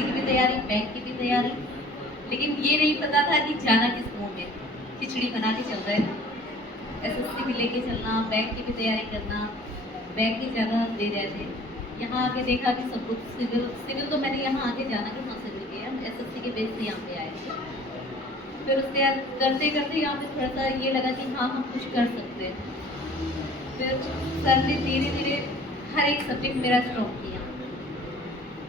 SSC की भी तैयारी, बैंक की भी तैयारी, लेकिन ये नहीं पता था कि जाना किस मुंह में। खिचड़ी बना के चल रहे थे, एसएससी भी लेके चलना, बैंक की भी तैयारी करना, बैंक ही ज़्यादा दे रहे थे। यहाँ आके देखा कि सब कुछ सिविल सिविल तो मैंने यहाँ आके जाना कि हाँ सिविल किया, हम एसएससी के बेस से यहाँ पे आए थे। फिर उसके बाद करते करते यहाँ पे थोड़ा सा ये लगा कि हाँ हम कुछ कर सकते हैं। फिर सर ने धीरे धीरे हर एक सब्जेक्ट मेरा स्ट्रॉन्ग किया।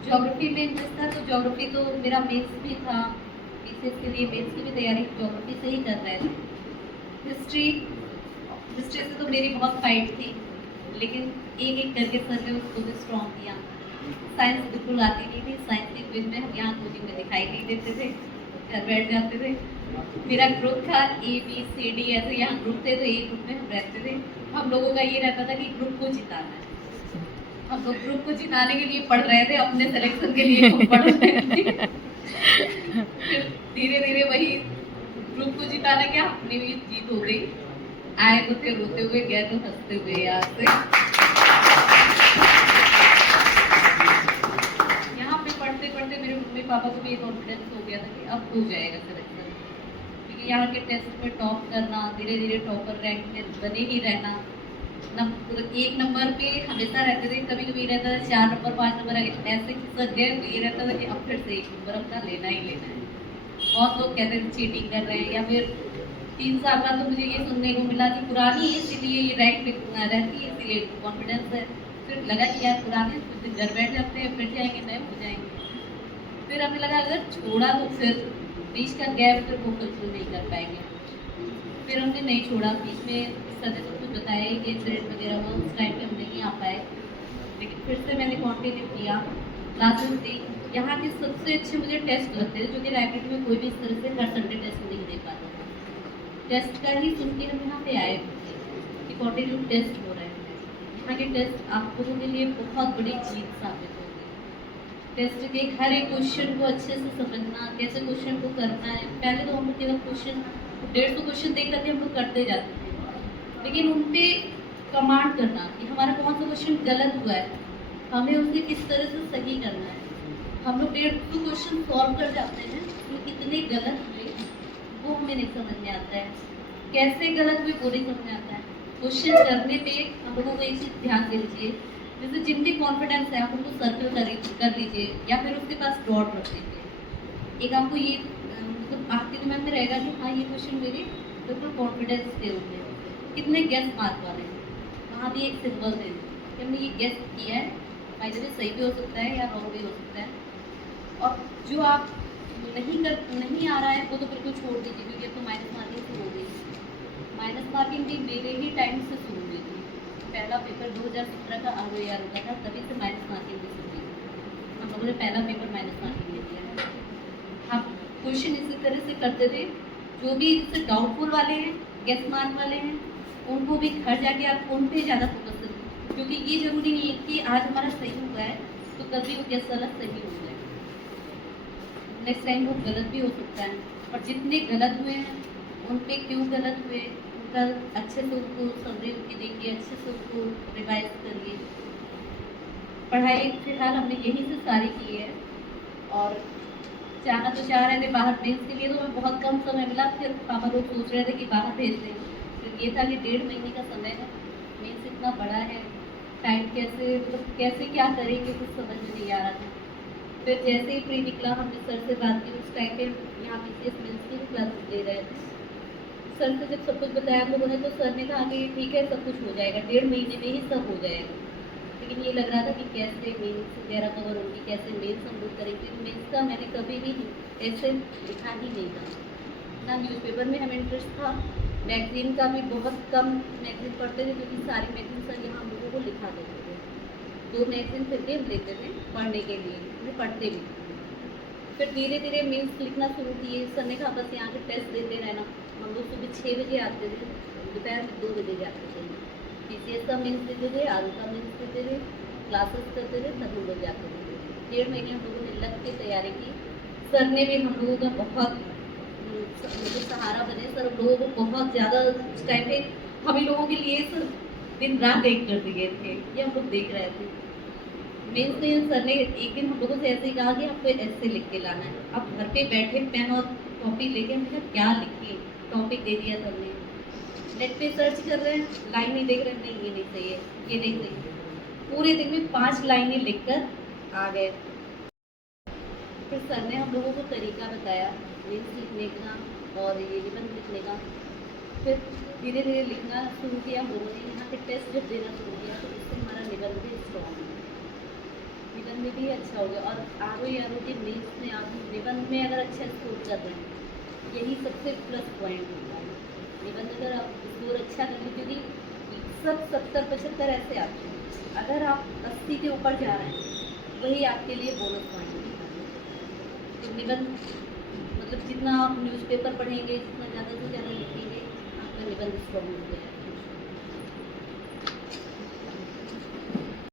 ज्योग्राफी में इंटरेस्ट था तो ज्योग्राफी तो मेरा मेंस भी था, बीसीएस के लिए मेंस की भी तैयारी ज्योग्राफी से ही कर रहे थे। हिस्ट्री हिस्ट्री से तो मेरी बहुत फाइट थी, लेकिन एक एक करके सर ने उसको भी स्ट्रॉन्ग किया। साइंस बिल्कुल आती नहीं थी, साइंस की क्विज में हम यहाँ कोचिंग में दिखाई नहीं देते थे, घर बैठ जाते थे। मेरा ग्रुप था ABCD, ऐसे यहाँ ग्रुप थे तो एक ग्रुप में हम रहते थे। हम लोगों का ये रहता था कि ग्रुप को जिताना है, हम लोग ग्रुप को जिताने के लिए पढ़ रहे थे, अपने सिलेक्शन के लिए हम पढ़ रहे थे। फिर धीरे धीरे वही ग्रुप को जिताना क्या अपनी भी जीत हो गई। आए तो फिर रोते हुए, गए तो हंसते हुए यहाँ से। यहाँ पे पढ़ते पढ़ते मेरे मम्मी पापा को भी कॉन्फिडेंस हो गया था कि अब हो जाएगा सिलेक्शन, क्योंकि यहाँ के टेस्ट में टॉप करना, धीरे धीरे टॉपर रैंक में बने ही रहना। एक नंबर पे हमेशा रहते थे, कभी कभी रहता था 4 नंबर 5 नंबर ऐसे खिसक गए तो ये रहता था कि अब फिर से 1 नंबर अपना लेना ही लेना है। बहुत लोग कहते थे चीटिंग कर रहे हैं, या फिर 3 साल बाद तो मुझे ये सुनने को मिला कि पुरानी है इसीलिए ये रैंक रहती है, इसीलिए कॉन्फिडेंस है। फिर लगा कि यार पुराने कुछ दिन घर बैठ जाते हैं, फिर जाएंगे नए हो जाएंगे। फिर हमें लगा अगर छोड़ा तो फिर बीच का गैप फिर वो बिल्कुल नहीं कर पाएंगे। फिर हमने नहीं छोड़ा, बीच में सर ने सब कुछ बताया कि इंसिडेंट वगैरह हुआ, उस टाइम पे हम नहीं आ पाए, लेकिन फिर से मैंने कंटिन्यू किया, क्लासेस दी। यहाँ के सबसे अच्छे मुझे टेस्ट लगते थे, जो कि रैकेट में कोई भी इस तरह से हर संडे टेस्ट नहीं दे पाता था। टेस्ट का ही सुन के हम यहाँ पे आए कि कंटिन्यू टेस्ट हो रहे हैं। यहाँ के टेस्ट आप लोगों के लिए बहुत बड़ी जीत साबित होगी। टेस्ट के हर एक क्वेश्चन को अच्छे से समझना, कैसे क्वेश्चन को करना है। पहले तो हम लोग केवल क्वेश्चन 150 क्वेश्चन देख करके हम लोग करते जाते थे, लेकिन उन पे कमांड करना कि हमारा कौन सा क्वेश्चन गलत हुआ है, हमें उसे किस तरह से सही करना है। हम लोग 150 क्वेश्चन सॉल्व कर जाते हैं, तो कितने गलत हुए वो हमें नहीं समझ में आता है, कैसे गलत हुए वो नहीं समझ में आता है। क्वेश्चन करने पे हम लोगों को एक चीज़ ध्यान दे लीजिए, जैसे जिन भी कॉन्फिडेंस है आप उनको सर्कल कर लीजिए, या फिर उसके पास डॉट रख दीजिए। एक आपको ये मतलब आपके दिमाग में रहेगा कि हाँ ये क्वेश्चन मेरे बिल्कुल कॉन्फिडेंस से होते हैं, कितने गेस मार्क वाले हैं, वहाँ भी एक सिंबल दे दीजिए कि हमने ये गेस किया है, फायदे में सही भी हो सकता है या रॉन्ग भी हो सकता है। और जो आप नहीं आ रहा है वो तो बिल्कुल छोड़ दीजिए, क्योंकि अब तो माइनस मार्किंग शुरू हो गई। माइनस मार्किंग भी मेरे ही टाइम से शुरू हुई थी। पहला पेपर 2017 का ROAR होता था, तभी से माइनस मार्किंग भी शुरू हुई थी। हम लोगों ने पहला पेपर माइनस मार्किंग में दिया है। हम क्वेश्चन इसी तरह से करते थे, जो भी इससे डाउटफुल वाले हैं, गेस मार्क वाले हैं, उनको भी घर जाके आप उन पे ज़्यादा फोकस करें, क्योंकि ये जरूरी नहीं है कि आज हमारा सही हुआ है तो कल भी वो गेस वाला सही हो जाए, नेक्स्ट टाइम वो गलत भी हो सकता है। और जितने गलत हुए हैं उन पे क्यों गलत हुए उनका अच्छे से उनको समझे, उनकी देखिए, अच्छे से उनको रिवाइज करिए। पढ़ाई फिलहाल हमने यहीं से सारी की है, और जाना तो चाह रहे थे बाहर मेंस के लिए, तो हमें बहुत कम समय मिला। फिर पापा लोग सोच रहे थे कि बाहर भेज दें, फिर ये था कि 1.5 महीने का समय है, मेंस इतना बड़ा है, टाइम कैसे मतलब कैसे क्या करेंगे कुछ समझ में नहीं आ रहा था। फिर जैसे ही प्री निकला हमने सर से बात की, उस टाइम पे यहाँ BCS मेंस की क्लासेस ले रहे थे। सर से जब सब कुछ बताया हम लोगों ने, तो सर ने कहा कि ठीक है सब कुछ हो जाएगा, 1.5 महीने में ही सब हो जाएगा। लेकिन ये लग रहा था कि कैसे मेंस वगैरह कवर होगी, कैसे मेंस हम लोग करेंगे। मेंस का मैंने कभी भी ऐसे लिखा ही नहीं था, ना न्यूज़पेपर में हमें इंटरेस्ट था, मैगजीन का भी बहुत कम मैगजीन पढ़ते थे, क्योंकि सारी मैगजीन सर यहाँ हम लोगों को लिखा देते थे। 2 मैगजीन फिर भी हम लेते थे पढ़ने के लिए, हमें पढ़ते भी। फिर धीरे धीरे मेंस लिखना शुरू किए। सर ने कहा बस यहाँ के टेस्ट देते रहना। हम लोग सुबह 6 बजे आते थे, दोपहर में 2 बजे जाते थे। BCS का मेंस देते थे, RO का मेंस देते थे, क्लासेस करते थे, तब हम लोग जाते थे। 1.5 महीने हम लोगों ने लग के तैयारी की। सर ने भी हम लोगों का बहुत मतलब सहारा बने। सर हम लोगों को बहुत ज़्यादा उस टाइम पे हम ही लोगों के लिए सर दिन रात एक कर दिए थे, ये हम लोग देख रहे थे। मेंस में सर ने एक दिन हम लोगों से ऐसे ही कहा कि आपको ऐसे लिख के लाना है। अब घर पे बैठे पेन और कॉपी लेके हमने कहा क्या लिखिए, टॉपिक दे दिया सर ने। नेट पे सर्च कर रहे हैं, लाइन नहीं देख रहे हैं, नहीं ये नहीं सही है, ये नहीं सही है। पूरे दिन में 5 लाइनें लिखकर आ गए। फिर सर ने हम लोगों को तरीका बताया मेंस लिखने का और ये निबंध लिखने का। फिर धीरे धीरे लिखना शुरू किया हम लोगों ने। यहाँ पे टेस्ट जब देना शुरू किया तो इससे हमारा निबंध भी स्ट्रॉन्ग हुआ, निबंध में भी अच्छा हो गया। और आर ओ के मेंस में आप निबंध में अगर अच्छा स्कोर कर रहे हैं, यही सबसे प्लस पॉइंट होता है। निबंध अगर आप स्कोर अच्छा करें, क्योंकि सब 70-75 ऐसे आते हैं, अगर आप 80 के ऊपर जा रहे हैं वही आपके लिए बोनस पॉइंट होता है। तो निबंध मतलब जितना आप न्यूज़पेपर पढ़ेंगे, जितना ज़्यादा से ज़्यादा लिखेंगे, आपका निबंध स्ट्रॉन्ग हो जाएगा।